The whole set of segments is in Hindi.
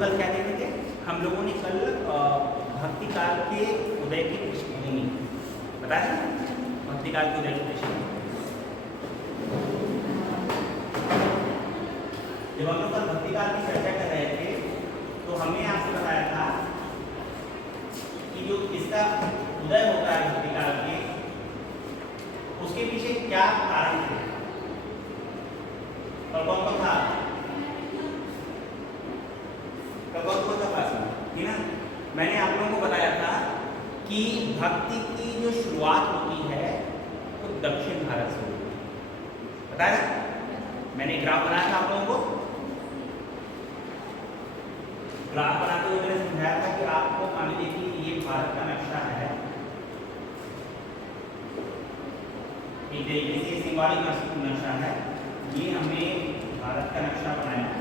कल क्या देखे थे? हम लोगों ने कल भक्ति काल के उदय की पृष्ठभूमि बताया था, भक्ति काल के उदय की पृष्ठभूमि। जब हम लोग कल भक्ति काल की चर्चा कर रहे थे तो हमने आपसे बताया था कि जो इसका उदय होता है भक्ति काल के, उसके पीछे क्या कारण थे और कौन कौन था? कौन सा प्रश्न है ना? मैंने आप लोगों को बताया था कि भक्ति की जो शुरुआत होती है वो दक्षिण भारत से होती है, बताया ना? मैंने ग्राफ बनाया था आप लोगों को। ग्राफ बनाते हुए मैंने समझाया था कि आपको मान लीजिए कि ये भारत का नक्शा है, एक तरीके से सिंबॉलिक नक्शा है, ये हमने भारत का नक्शा बनाया है।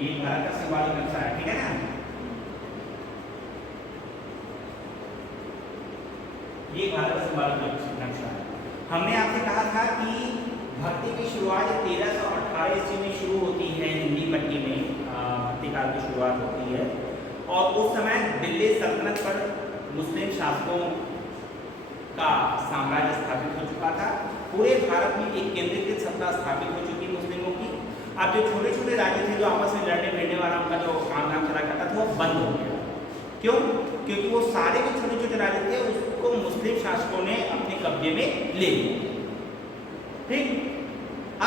ये भारत का सिंबॉलिक नक्शा है, ठीक है ना? ये भारत का सिंबॉलिक नक्शा है। हमने आपसे कहा था कि भक्ति की शुरुआत 1318 ईस्वी में शुरू होती है, हिंदी पट्टी में भक्ति काल की शुरुआत होती है और उस समय दिल्ली सल्तनत पर मुस्लिम शासकों का साम्राज्य स्थापित हो चुका था। पूरे भारत में एक केंद्रीकृत सत्ता स्थापित हो चुकी मुस्लिमों की। अब जो छोटे छोटे राज्य थे जो आपस में लड़ने भिड़ने वाला उनका जो काम धाम चला करता था वो बंद हो गया। क्यों? क्योंकि वो सारे जो छोटे छोटे राज्य थे उसको मुस्लिम शासकों ने अपने कब्जे में ले लिया। ठीक,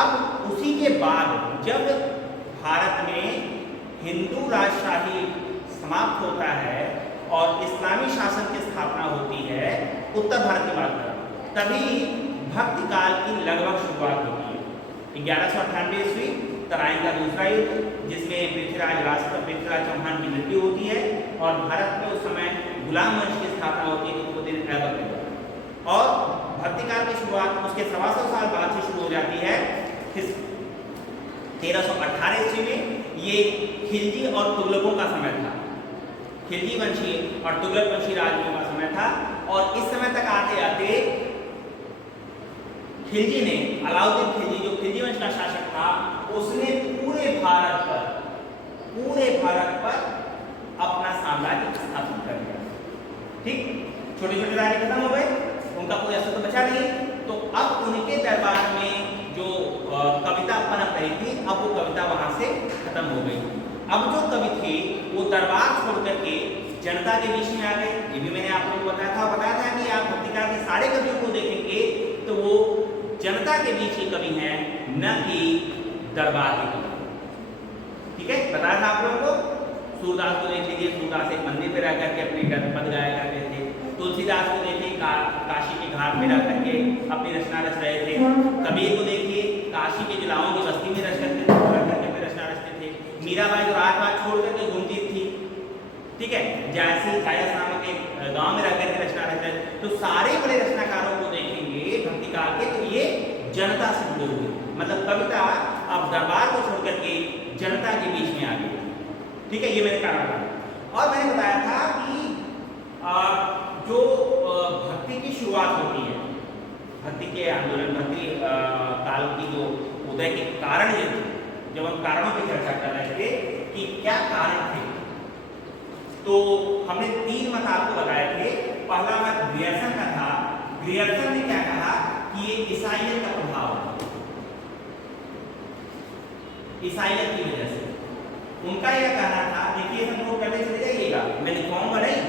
अब उसी के बाद जब भारत में हिंदू राजशाही समाप्त होता है और इस्लामी शासन की स्थापना होती है, उत्तर भारत की बात करें, तभी भक्ति काल की लगभग शुरुआत होती है। 1198 ईस्वी तराइन का दूसरा युद्ध, जिसमें पृथ्वीराज चौहान की मृत्यु होती है और भारत में उस समय गुलाम वंश की स्थापना होती है कुतुबुद्दीन ऐबक के द्वारा। और भक्ति काल की शुरुआत उसके 125 साल बाद से शुरू हो जाती है। 1318 ईस्वी में ये खिलजी और तुगलकों का समय था, खिलजी वंशी और तुगलक वंशी राजाओं का समय था। और इस समय तक आते आते खिलजी ने, अलाउद्दीन खिलजी जो खिलजी वंश का शासक था, उसने पूरे भारत पर अपना साम्राज्य स्थापित कर दिया। ठीक, छोटे छोटे राज्य खत्म हो गए, उनका कोई असर तो बचा नहीं। तो अब उनके दरबार में जो कविता पनप रही थी, अब वो कविता वहां से खत्म हो गई। अब जो कवि थे वो दरबार छोड़ करके जनता के बीच में आ गए। ये भी मैंने आप लोगों को बताया था कि आप भक्तिकाल के सारे कवियों को देखेंगे तो वो जनता के बीच के कवि हैं, न कि दरबार के कवि। ठीक है, बताया था आप लोगों को। सूरदास को देख लीजिए, सूरदास एक मंदिर पे रह करके अपने पद गाया करते थे। तुलसीदास को देखिए, काशी के घाट में रह करके अपनी रचना रच रहे थे। कबीर को देखिए, काशी के जिलाओं की बस्ती में रच करके रचना रचते थे। मीराबाई जो राजपाट छोड़ करके घूमती थी, ठीक है, जैसे जायस नामक एक गांव में रह करके रचना रच रहे। तो सारे बड़े रचनाकारों को देखेंगे भक्ति काल के, तो ये जनता से जुड़े हुए, मतलब कविता अब दरबार को छोड़ करके जनता के बीच में आ गई। ठीक है, ये मैंने कहा था। और मैंने बताया था कि जो भक्ति की शुरुआत होती है, भक्ति के आंदोलन, भक्ति काल की जो उदय के कारण ये थे, जब हम कारणों की चर्चा कर रहे थे कि क्या कारण थे, तो हमने 3 मत आपको बताए थे। पहला मत ग्रियर्सन का था। ग्रियर्सन ने क्या कहा कि ये ईसाइयत का प्रभाव है, ईसाइयत की वजह से। उनका यह कहना था, देखिए सब लोग करते चले जाइएगा, मैं लिखवाऊंगा नहीं।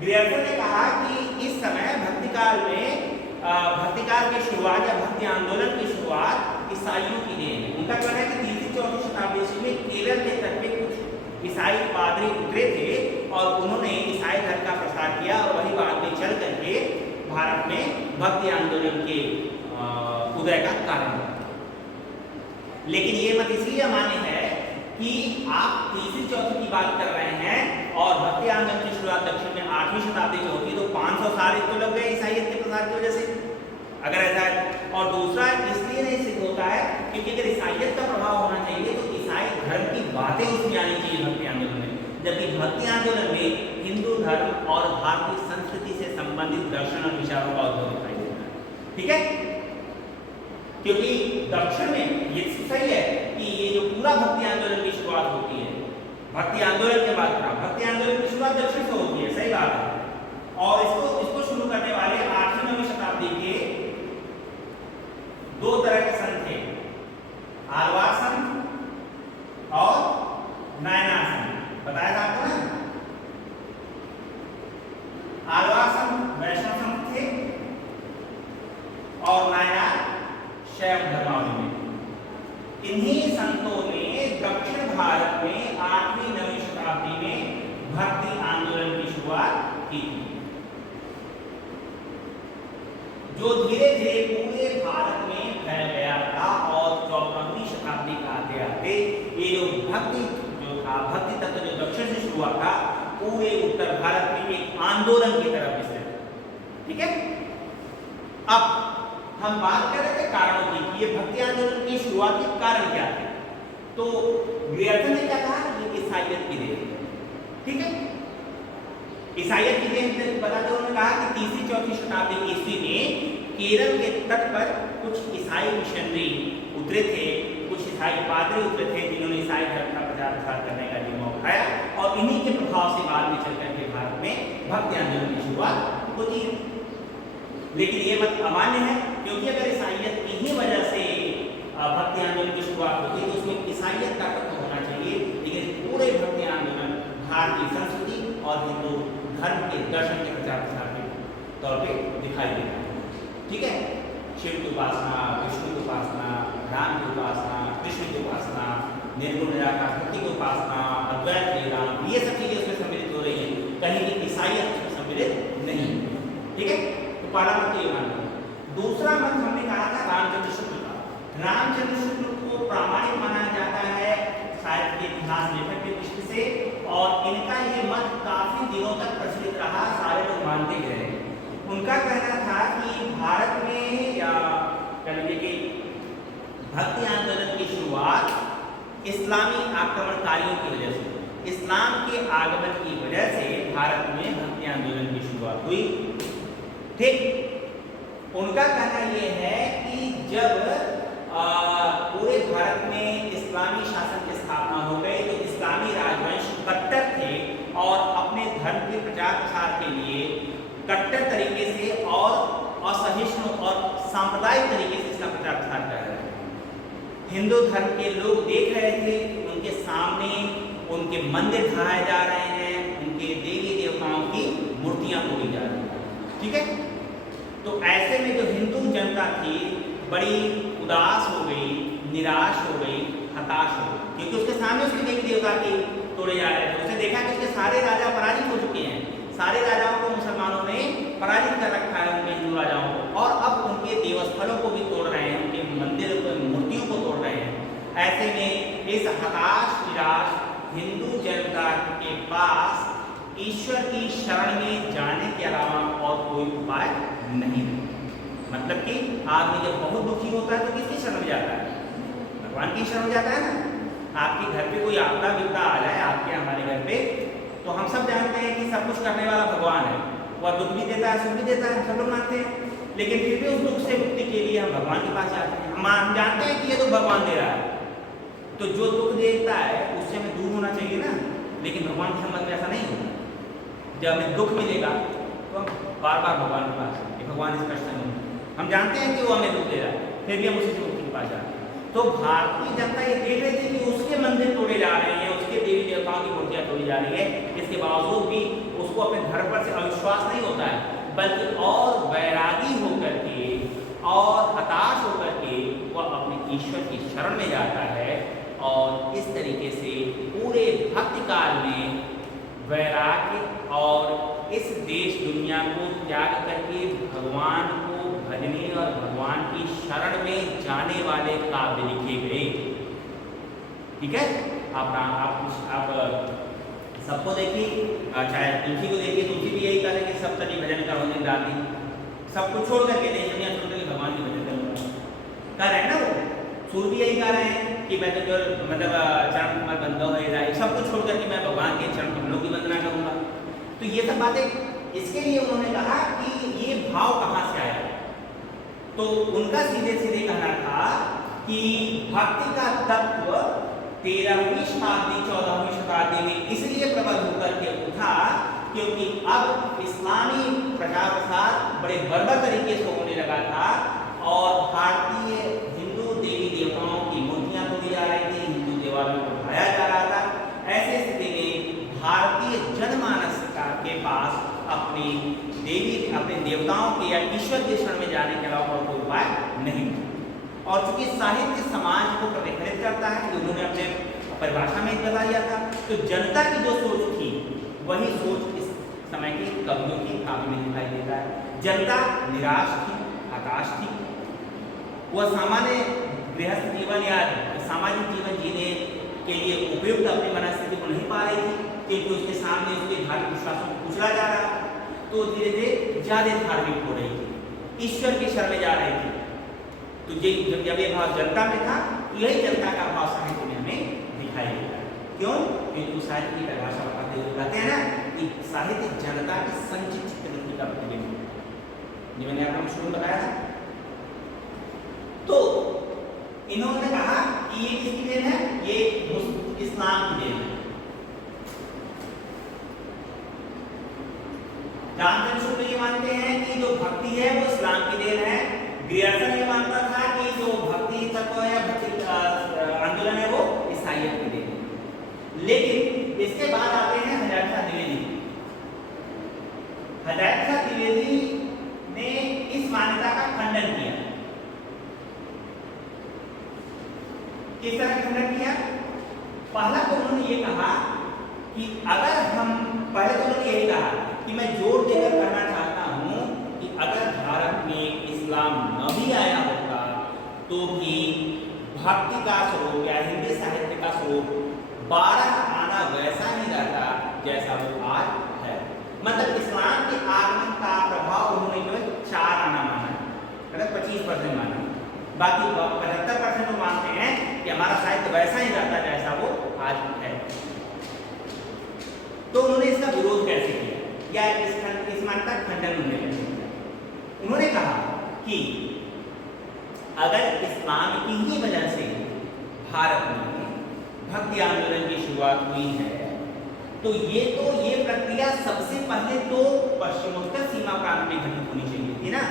ग्रियर्सन ने कहा कि इस समय भक्ति काल में भक्ति काल की शुरुआत या भक्ति आंदोलन की शुरुआत ईसाइयों की देन है। उनका कहना है कि 3री-4वीं शताब्दी में केरल के तट पे कुछ ईसाई पादरी उतरे थे और उन्होंने ईसाई धर्म का प्रसार किया और वही बाद में चल करके भारत में भक्ति आंदोलन के उदय का कारण बना। लेकिन ये मत इसलिए मान्य है कि आप 3री-4वीं की बात कर रहे हैं और भक्ति आंदोलन की शुरुआत दक्षिण में 8वीं शताब्दी में होती है, तो 500 साल इसको लग गए ईसाइयत के प्रसार की वजह से, अगर ऐसा है। और दूसरा इसलिए नहीं सिद्ध होता है क्योंकि अगर ईसाइयत का प्रभाव होना चाहिए तो ईसाई धर्म की बातें उसमें आनी चाहिए भक्ति आंदोलन में, जबकि भक्ति आंदोलन में हिंदू धर्म और भारतीय संस्कृति से संबंधित दर्शन और विचारों का उद्भव दिखाई देता है। ठीक है, क्योंकि दक्षिण में ये सही है कि ये जो पूरा भक्ति आंदोलन की शुरुआत होती है, भक्ति आंदोलन के बाद भक्ति आंदोलन की शुरुआत दक्षिण से होती है, सही बात है। और इसको शुरू करने वाले 8वीं-9वीं शताब्दी के दो तरह के संत थे, आलवार संत और नायनार संत। बताया था आपको ना, आलवार संत वैष्णव संत थे और नायनार शैव धर्मावलंबी में। इन्हीं संतों ने दक्षिण भारत में 8वीं-9वीं शताब्दी में भक्ति आंदोलन की शुरुआत की थी, जो धीरे धीरे पूरे भारत में फैल गया था। और 14वीं शताब्दी का आते आते ये जो भक्ति जो था, भक्ति तत्व जो दक्षिण से शुरू हुआ था, पूरे उत्तर भारत में एक आंदोलन की तरफ विस्तृत। ठीक है, अब हम बात कर रहे थे कारणों की कि ये भक्ति आंदोलन की शुरुआत के कारण क्या थे। तो ग्रियर्सन ने क्या कहा, ये ईसाइयत की देन। ठीक है, ईसाइयत की देन बताते हुए उन्होंने कहा कि 3री-4वीं शताब्दी ईस्वी में केरल के तट पर कुछ ईसाई मिशनरी उतरे थे, कुछ ईसाई पादरी उतरे थे, जिन्होंने ईसाई धर्म का प्रचार प्रसार करने का जिम्मा उठाया और इन्हीं के प्रभाव से बाद में चलकर के भारत में भक्ति आंदोलन की शुरुआत होती है। लेकिन ये मत अमान्य है, क्योंकि अगर ईसाइयत की ही वजह से भक्ति आंदोलन की शुरुआत होती है तो उसमें ईसाइयत का तत्व होना चाहिए। लेकिन पूरे भक्ति आंदोलन भारतीय संस्कृति और हिंदू धर्म के दर्शन के प्रचार प्रसार के तौर पे दिखाई देता है। ठीक है, शिव की उपासना, विष्णु की उपासना, राम की उपासना, कृष्ण की उपासना, निर्गुण निराकार शक्ति की उपासना, अद्वैत वेदांत, ये सब चीजें उसमें सम्मिलित हो रही है, कहीं भी ईसाइयत उसमें सम्मिलित नहीं है। ठीक है, तो पहला मत ये मानना। दूसरा मत हमने कहा था रामचंद्र शुक्ल का। रामचंद्र शुक्ल को प्रामाणिक माना जाता है साहित्य के इतिहास लेखक की दृष्टि से, और इनका ये मत काफी दिनों तक प्रचलित रहा, सारे लोग मानते ही रहे। उनका कहना था कि भारत में या कह लीजिए कि भक्ति आंदोलन की शुरुआत इस्लामी आक्रमणकारियों की वजह से, इस्लाम के आगमन की वजह से भारत में भक्ति आंदोलन की शुरुआत हुई। ठीक, उनका कहना यह है कि जब पूरे भारत में इस्लामी शासन की स्थापना हो गई तो इस्लामी राजवंश कट्टर थे और अपने धर्म के प्रचार प्रसार के लिए कट्टर तरीके से और असहिष्णु और सांप्रदायिक तरीके से इसका प्रचार प्रसार कर रहे थे। हिंदू धर्म के लोग देख रहे थे, उनके सामने उनके मंदिर ढहाए जा रहे हैं, उनके देवी देवताओं की मूर्तियां तोड़ी जा रही हैं। ठीक है, तो ऐसे में जो हिंदू जनता थी बड़ी उदास हो गई, निराश हो गई, हताश हो गई, क्योंकि उसके सामने उसके देवी देवता के तोड़े जा रहे थे। उसने देखा कि उसके सारे राजा पराजित हो चुके हैं, सारे राजाओं को मुसलमानों ने पराजित कर रखा है, उनके हिंदू राजाओं को, और अब उनके देवस्थलों को भी तोड़ रहे हैं, उनके मंदिर मूर्तियों को तोड़ रहे हैं। ऐसे में इस हताश निराश हिंदू जनता के पास ईश्वर की शरण में जाने के अलावा और कोई उपाय नहीं। मतलब कि आदमी जब बहुत दुखी होता है तो किसकी शरण में जाता है? भगवान की शरण में जाता है ना। आपके घर पे कोई आपदा विपदा आ जाए, आपके हमारे घर पे, तो हम सब जानते हैं कि सब कुछ करने वाला भगवान है, वह दुख भी देता है, सुख भी देता है, सब लोग मानते हैं। लेकिन फिर भी उस दुख से मुक्ति के लिए हम भगवान के पास जाते हैं। हम जानते हैं कि ये दुख भगवान दे रहा है, तो जो दुख देता है उससे हमें दूर होना चाहिए ना। लेकिन भगवान के संबंध में ऐसा नहीं होता। जब हमें दुख मिलेगा तो हम बार बार भगवान के पास जाएंगे, भगवान इस कष्ट में, हम जानते हैं कि वो हमें दुख दे रहा है, फिर भी हम उसी से मुक्ति के पास जाते हैं। तो भारतीय जनता ये देख रही थी कि उसके मंदिर तोड़े जा रहे हैं, उसके देवी देवताओं की मूर्तियां तोड़ी जा रही है, इसके बावजूद भी उसको अपने धर्म पर से अविश्वास नहीं होता है, बल्कि और वैरागी होकर के और हताश होकर के वह अपने ईश्वर की शरण में जाता है। और इस तरीके से पूरे भक्ति काल में वैराग्य और इस देश दुनिया को त्याग करके भगवान को भजने और भगवान की शरण में जाने वाले काव्य लिखे गए। ठीक है, आप सबको देखिए, चाहे तुलसी को देखिए, तुलसी भी यही करें कि सब तरी भजन का होने डाली, सब कुछ छोड़ करके देश दुनिया छोड़ करके भगवान की भजन करूँगा कर रहे हैं ना। वो सूर भी यही कह रहे हैं कि मैं तो जो मतलब चरण कमल बंदा हो रहा, सब कुछ छोड़ करके मैं भगवान के चरण कमलों की वंदना करूँगा। तो ये सब बातें इसके लिए उन्होंने कहा कि ये भाव कहाँ से आया। तो उनका सीधे सीधे कहना था कि भक्ति का तत्व 13वीं शताब्दी 14वीं शताब्दी में इसलिए प्रबल होकर के उठा क्योंकि अब इस्लामी प्रचार प्रसार बड़े बर्बर तरीके से होने लगा था और भारतीय हिंदू देवी देवताओं की मूर्तियां तोड़ी जा रही थी, हिंदू देवालयों को ढाया जा रहा था। ऐसे स्थिति में भारतीय जनमानस के पास अपने देवताओं के या ईश्वर के शरण में जाने के अलावा और कोई उपाय नहीं था। और चूंकि साहित्य समाज को प्रतिनिधित्व करता है, उन्होंने अपने परिभाषा में बता दिया था, तो जनता की जो सोच थी वही सोच इस समय के कवियों की काव्य में दिखाई देता है। जनता निराश थी, हताश थी, वह सामान्य गृहस्थ जीवन या सामाजिक जीवन जीने के लिए उपयुक्त अपनी मनस्थिति को नहीं पा रही थी क्योंकि उसके सामने उसके धार्मिक विश्वासों को कुचला जा रहा था। तो धीरे धीरे ज्यादा धार्मिक हो रही थी, ईश्वर की शरण में जा रही थी। तो जब ये भाव जनता में था, यही जनता का भाव साहित्य में हमें दिखाई देता है। क्यों? क्योंकि साहित्य की परिभाषा बताते हुए कहते हैं ना कि साहित्य जनता की संचित चित्रवृत्ति का प्रतिबिंब है। मैंने आपको शुरू में बताया था। तो इन्होंने कहा कि ये किसकी देन है? ये इस्लाम की देन है। रामचंद्र शुक्ल ये मानते हैं कि जो भक्ति है वो इस्लाम की देन है। ग्रियर्सन ये मानता था कि जो भक्ति तत्व है, भक्ति आंदोलन है वो ईसाइयत की देन है। लेकिन इसके बाद आते हैं हजारत शाह द्विवेदी। हजारत शाह द्विवेदी ने इस मान्यता का खंडन किया। किस तरह खंडन किया? पहला तो उन्होंने ये कहा कि अगर हम पहले तो उन्होंने यही कहा कि मैं जोर देकर कहना चाहता हूं कि अगर भारत में इस्लाम न भी आया होता तो भी भक्ति का स्वरूप या हिंदी साहित्य का स्वरूप 12 आना वैसा ही रहता जैसा वो आज है। मतलब इस्लाम के आगमन का प्रभाव उन्होंने केवल 4 आना माना, मतलब 25% माना। बाकी 75% तो मानते हैं कि हमारा साहित्य वैसा ही रहता जैसा वो आज है। तो उन्होंने इसका विरोध कैसे किया या इस मान्यता का खंडन उन्होंने कैसे किया? उन्होंने कहा कि अगर इस्लाम की ही वजह से भारत में भक्ति आंदोलन की शुरुआत हुई है तो ये प्रक्रिया सबसे पहले तो पश्चिमोत्तर सीमा प्रांत में घटित होनी चाहिए थी ना।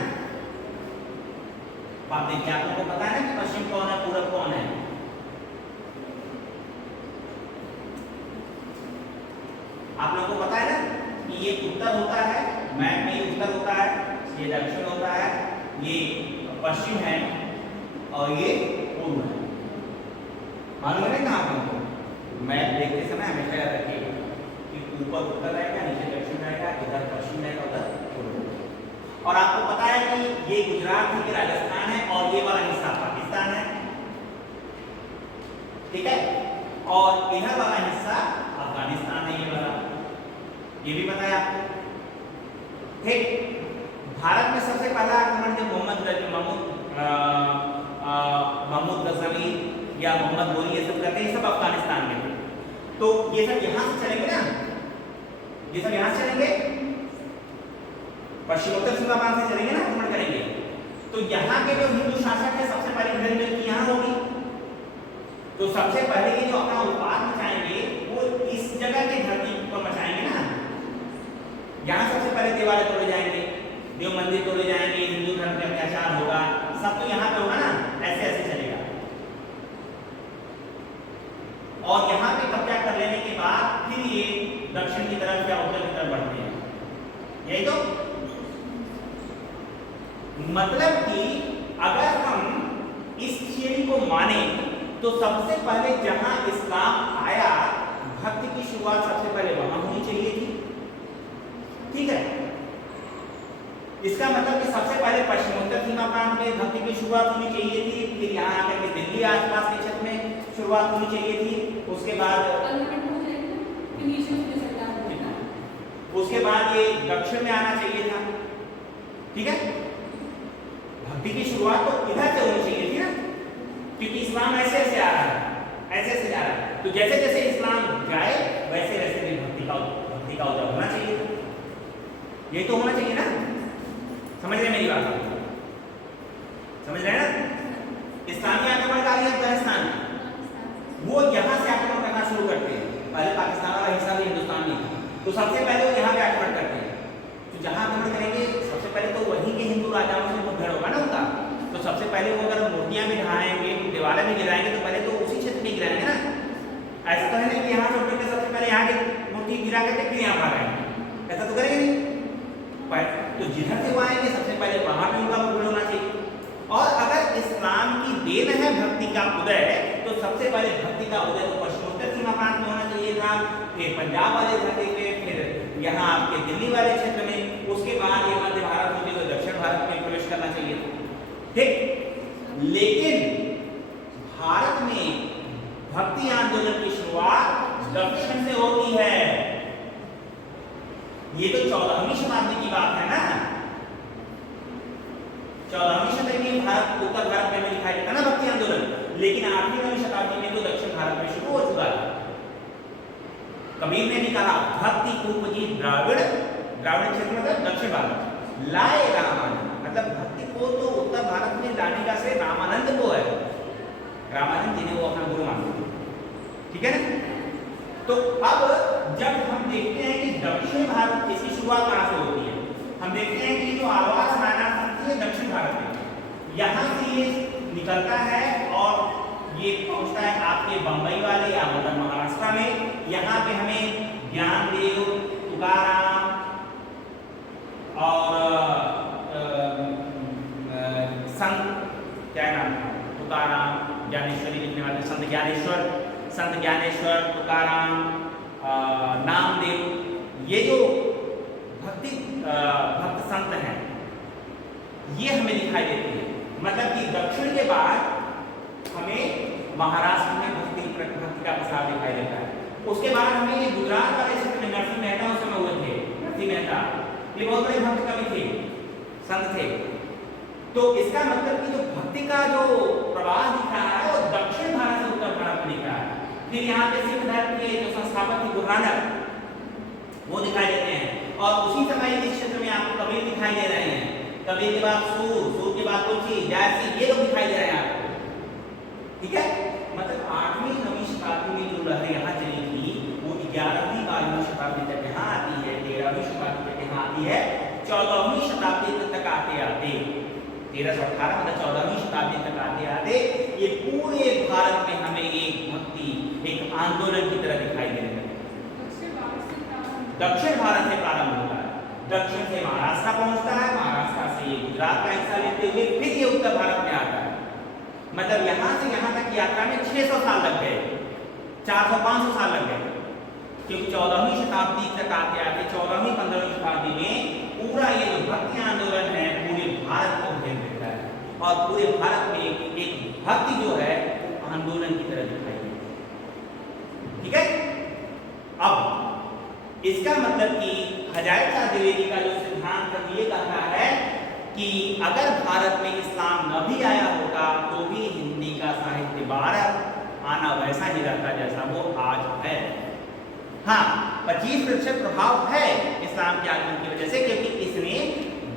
आप देखिए, आपको पता है ना कि पश्चिम कौन है, पूरब कौन है? आप लोगों को पता है ना कि ये उत्तर होता है, मैप में उत्तर होता है, ये दक्षिण होता है, ये पश्चिम है और ये पूर्व है। मालूम है ना आप लोगों को? मैप देखते समय हमेशा याद रखिएगा कि ऊपर उत्तर रहेगा, नीचे दक्षिण रहेगा, इधर पश्चिम रहेगा, उधर पूर्व। और आपको पता है कि ये गुजरात है, ये राजस्थान है और ये वाला हिस्सा पाकिस्तान है, ठीक है? और इधर वाला हिस्सा अफगानिस्तान है, ये वाला, ये भी पता है आपको, ठीक? भारत में सबसे पहला आक्रमण जब महमूद गजनवी या मोहम्मद गोरी ये सब करते हैं, सब अफगानिस्तान में थे। तो ये सब यहां से चलेंगे ना, ये सब यहां से चलेंगे, पश्चिमोत्तर सीमा प्रांत से चलेंगे ना, आक्रमण करेंगे। तो यहाँ के जो हिंदू शासक है सबसे पहले भिड़ंत की यहाँ होगी। तो सबसे पहले ये जो अपना उत्पाद मचाएंगे वो इस जगह की धरती पर मचाएंगे ना। यहाँ सबसे पहले देवालय तोड़े जाएंगे, देव मंदिर तोड़े जाएंगे, हिंदू धर्म पे अत्याचार होगा, सब तो यहाँ पे होगा ना, ऐसे ऐसे चलेगा। और यहाँ पे कब्जा कर लेने के बाद फिर ये दक्षिण की तरफ या उत्तर की तरफ बढ़ते हैं। यही तो मतलब कि अगर हम इस थियरी को माने तो सबसे पहले जहां इस्लाम आया, भक्ति की शुरुआत सबसे पहले वहां होनी चाहिए थी, ठीक है? इसका मतलब कि सबसे पहले पश्चिमोत्तर सीमा प्रांत में भक्ति की शुरुआत होनी चाहिए थी, फिर यहाँ आकर के दिल्ली आसपास के क्षेत्र में शुरुआत होनी चाहिए थी, उसके बाद ये दक्षिण में आना चाहिए था, ठीक है? भक्ति की शुरुआत तो इधर से होनी चाहिए थी ना, क्योंकि इस्लाम ऐसे ऐसे आ रहा है, ऐसे ऐसे जा रहा है। तो जैसे जैसे इस्लाम जाए वैसे वैसे भी भक्ति का उदय होना चाहिए था। ये तो होना चाहिए ना, समझ रहे मेरी बात? समझ रहे हैं ना? इस्लामी आक्रमणकारी अफगानिस्तान में वो यहाँ से आक्रमण करना शुरू करते हैं। पहले पाकिस्तान वाला हिस्सा भी हिंदुस्तान में था, तो सबसे पहले वो यहाँ पे आक्रमण करते हैं। तो जहाँ आक्रमण करेंगे सबसे पहले तो वहीं के हिंदू राजाओं से मुठभेड़ होगा ना उनका। तो सबसे पहले वो अगर मूर्तियां भी ढहाएंगे, दीवारें भी गिराएंगे, तो पहले तो उसी क्षेत्र में गिराएंगे ना। ऐसा तो है नहीं कि यहाँ से उठ के सबसे पहले यहाँ की मूर्ति गिरा करके फिर यहाँ भागेंगे, ऐसा तो करेंगे नहीं। तो जिधर से वो आएंगे सबसे पहले वहां पे उनका मुठभेड़ होना चाहिए। और अगर इस्लाम की देन है भक्ति का उदय, तो सबसे पहले भक्ति का उदय तो पश्चिमोत्तर सीमा प्रांत में होना चाहिए था, फिर पंजाब वाले धरती पे, फिर यहाँ आपके दिल्ली वाले क्षेत्र में, उसके बाद ये मध्य भारत होते हुए दक्षिण भारत में प्रवेश करना चाहिए था। ठीक, लेकिन भारत में भक्ति आंदोलन की शुरुआत दक्षिण से होती है। ये तो 14वीं शताब्दी की बात है ना। 14वीं शताब्दी में भारत, उत्तर भारत में दिखाई देता ना भक्ति आंदोलन, लेकिन 8वीं 9वीं शताब्दी में तो दक्षिण भारत में शुरू हो चुका है। कबीर ने भी कहा भक्ति उपजी द्राविड़, द्राविड़ क्षेत्र मतलब दक्षिण भारत, लाए रामानंद, मतलब भक्ति को तो उत्तर भारत में लाने का श्रेय रामानंद को है। रामानंद जिन्हें वो अपना गुरु मानते थे, ठीक है ना। तो अब जब हम देखते हैं कि दक्षिण भारत इसकी शुरुआत कहां से होती है, हम देखते हैं कि जो आवाज नाना है दक्षिण भारत में, यहाँ से ये निकलता है और ये पहुंचता है आपके बंबई वाले या मतलब महाराष्ट्र में। यहाँ पे हमें ज्ञानदेव, तुकाराम और संत, क्या नाम था, तुकाराम, ज्ञानेश्वरी लिखने वाले संत ज्ञानेश्वर, तुकाराम, नामदेव, ये जो भक्त संत हैं ये हमें दिखाई देते हैं। मतलब कि दक्षिण के बाद हमें महाराष्ट्र में भक्ति का प्रसार दिखाई देता है। उसके बाद हमें ये गुजरात वाले क्षेत्र में नरसिंह मेहता उस समय हुए थे। नरसिंह मेहता ये बहुत बड़े भक्त कवि थे, संत थे। तो इसका मतलब कि जो भक्ति का जो प्रवाह दिख रहा है वो दक्षिण भारत से उत्तर भारत में दिख रहा है। फिर यहाँ पे सिख धर्म के जो संस्थापक थे गुरु नानक, वो दिखाई देते हैं। और उसी समय इस क्षेत्र में आपको कबीर दिखाई दे रहे हैं। कबीर के बाद सूर के बाद तुलसी, जयसी, ये लोग दिखाई दे रहे हैं आपको, ठीक है। मतलब 8वीं 9वीं शताब्दी में जो लहरें यहाँ चली थी वो 11वीं 12वीं शताब्दी तक यहाँ आती है, 13वीं शताब्दी तक यहाँ आती है, 14वीं शताब्दी तक आते आते 1318 मतलब 14वीं शताब्दी तक आते आते ये पूरे भारत में हमें एक भक्ति, एक आंदोलन की तरह दिखाई देने लगे। दक्षिण भारत से प्रारंभ होता है, दक्षिण से महाराष्ट्र पहुंचता है, महाराष्ट्र से गुजरात का हिस्सा लेते हुए फिर ये उत्तर भारत में आता है। मतलब यहाँ से यहाँ तक यात्रा में 600 साल लग गए, 400-500 साल लग गए, क्योंकि 14वीं शताब्दी तक आते आते 14वीं 15वीं शताब्दी में पूरा ये जो भक्ति आंदोलन है पूरे भारत को घेर देता है और पूरे भारत में एक भक्ति जो है आंदोलन की तरह दिखाई देती है, ठीक है। अब इसका मतलब कि हजायत शाह द्विवेदी का जो सिद्धांत ये कहता है कि अगर भारत में इस्लाम न भी आया होता तो भी हिंदी का साहित्य भारत आना वैसा ही रहता जैसा वो आज है। हाँ, 25% प्रभाव है इस्लाम के आगमन की वजह से, क्योंकि इसने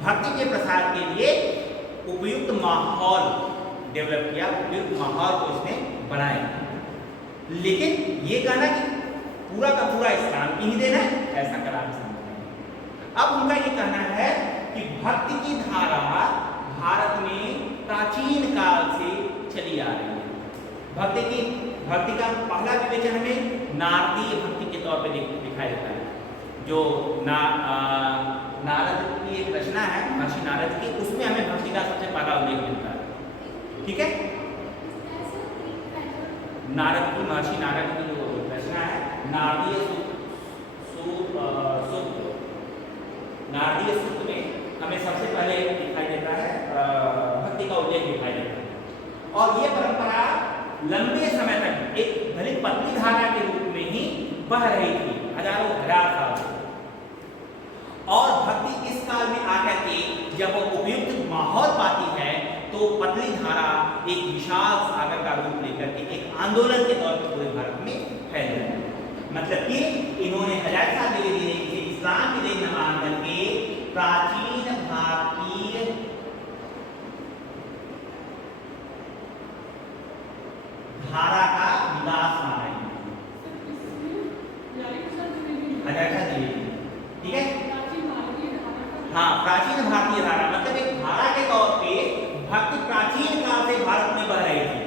भक्ति के प्रसार के लिए उपयुक्त माहौल डेवलप किया, उपयुक्त माहौल को इसने बनाया। लेकिन ये कहना कि पूरा का पूरा इस्लाम की ही देन है, ऐसा करा नहीं सकते। अब उनका ये कहना है कि भक्ति की धारा भारत में प्राचीन काल से चली आ रही है। भक्ति का पहला विवेचन हमें नारदीय भक्ति के तौर पे दिखाई देता है। जो नारद की एक रचना है, महर्षि नारद की, उसमें हमें भक्ति का सबसे पहला उल्लेख मिलता है, ठीक है। नारद की, महर्षि नारद की जो रचना है नारदीय सूक्त में हमें सबसे पहले दिखाई देता है भक्ति का उल्लेख दिखाई देता है। और ये परंपरा लंबे समय तक एक भली पतली धारा के रूप में ही बह रही थी, हजारों हजार साल। और भक्ति इस काल में आकर के जब वो उपयुक्त माहौल पाती है तो पतली धारा एक विशाल सागर का रूप लेकर के एक आंदोलन के तौर पर पूरे भारत में फैल रही है। मतलब कि इन्होंने हजायत शाह द्विवेदी ने इसे इस्लाम की देन मान करके प्राचीन भारतीय हाँ, प्राचीन भारतीय धारा मतलब एक धारा के तौर पे भक्ति प्राचीन काल से भारत में बह रही थी।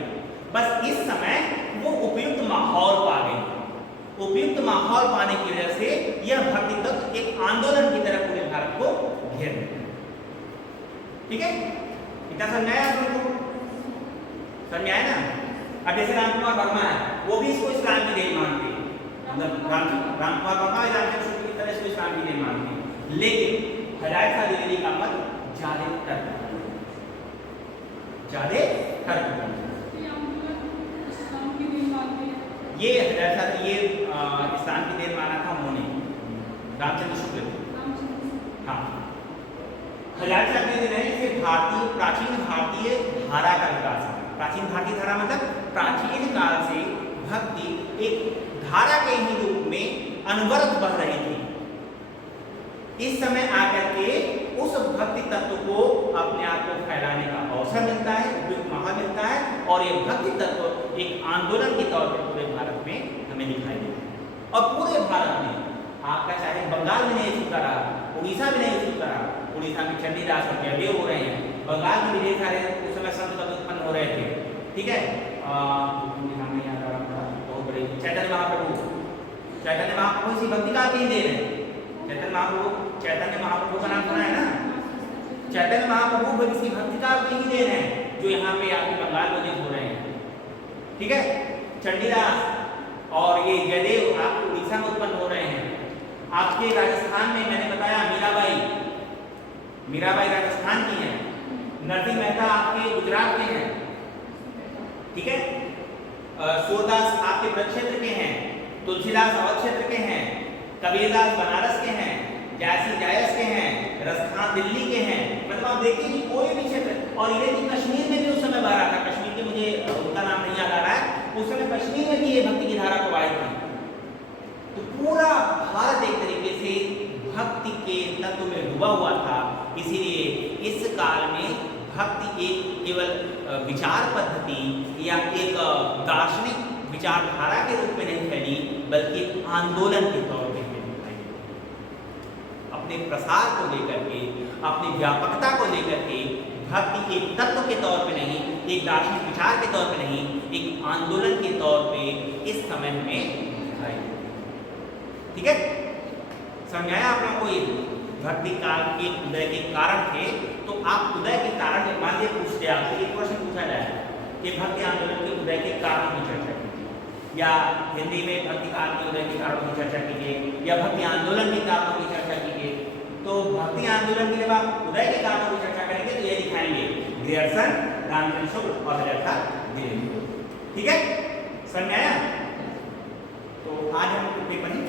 बस इस समय वो उपयुक्त माहौल पा गई। उपयुक्त माहौल पाने की वजह से यह भक्ति तत्व एक आंदोलन की तरह पूरे भारत को घेर लेते हैं। ठीक है, इतना समझ आया तुमको? समझ आया ना? अब जैसे रामकुमार वर्मा है, वो भी इसको इस्लाम की देन मानते हैं, मतलब रामकुमार वर्मा इस्लाम की तरह इसको इस्लाम की देन मानते हैं, लेकिन हिदायत शाह द्विवेदी का मत ज्यादा तर्क ये हिदायत शाह ये इस्लाम की देन माना था उन्होंने, रामचंद्र शुक्ल। हाँ, हिदायत शाह द्विवेदी ने इसे भारतीय प्राचीन भारतीय धारा का विकास है। प्राचीन भारतीय धारा मतलब प्राचीन काल से भक्ति एक धारा के ही रूप में अनवरत बह रही थी। इस समय आकर के उस भक्ति तत्व को अपने आप को फैलाने का अवसर मिलता है, उपयुक्त माहौल मिलता है, और ये भक्ति तत्व एक आंदोलन के तौर पर पूरे भारत में हमें दिखाई देता है। और पूरे भारत में आपका चाहे बंगाल में नहीं छूटा रहा, उड़ीसा में नहीं छूटा रहा, उड़ीसा में चंडीदास और जयदेव हो रहे हैं, बंगाल में भी ढेर सारे उस समय संत तत्व उत्पन्न हो रहे थे। ठीक है, बहुत बड़े चैतन्य महाप्रभु इसी भक्ति काल के ही दे रहे हैं। चैतन्य महाप्रभु का नाम सुना है ना? चैतन्य महाप्रभु भी इसकी भक्ति काल के ही दे रहे हैं जो यहाँ पे आपके बंगाल में हो रहे हैं। ठीक है, चंडीदास और ये जयदेव आपके उड़ीसा में उत्पन्न हो रहे हैं। आपके राजस्थान में मैंने बताया मीराबाई राजस्थान की है, नरसिंह मेहता आपके गुजरात के हैं। ठीक है, सूरदास आपके ब्रज क्षेत्र के हैं, तुलसीदास अवध क्षेत्र के हैं, कबीरदास बनारस के हैं, जयसी जायस के हैं, राजस्थान दिल्ली के हैं। मतलब आप देखिए कि कोई भी क्षेत्र, और ये भी कश्मीर में भी उस समय बह रहा था। कश्मीर के मुझे उनका नाम नहीं याद आ रहा है, उस समय कश्मीर में भी ये भक्ति की धारा प्रवाहित थी। तो पूरा भारत एक तरीके से भक्ति के तत्व में डूबा हुआ था। इसीलिए इस काल में भक्ति एक केवल विचार पद्धति या एक दार्शनिक विचारधारा के रूप में नहीं फैली, बल्कि एक आंदोलन के तौर पे दिखाई। अपने प्रसार को लेकर के, अपनी व्यापकता को लेकर के भक्ति एक तत्व के तौर पे नहीं, एक दार्शनिक विचार के तौर पे नहीं, एक आंदोलन के तौर पे इस समय में दिखाई। ठीक है, समझ आया आप लोगों को? ये भक्ति काल के उदय के कारण थे। तो आप उदय के कारण मान लीजिए पूछते, आपसे एक प्रश्न पूछा जाए कि भक्ति आंदोलन के उदय के कारण की चर्चा कीजिए, या हिंदी में भक्ति काल के उदय के कारणों की चर्चा कीजिए, या भक्ति आंदोलन के कारणों की चर्चा कीजिए। तो भक्ति आंदोलन के जब आप उदय के कारणों की चर्चा करेंगे तो ये दिखाएंगे ग्रियर्सन, रामचंद्र शुक्ल और हिदायत शाह द्विवेदी। ठीक है, समझ में आया? तो आज हम टिप्पणी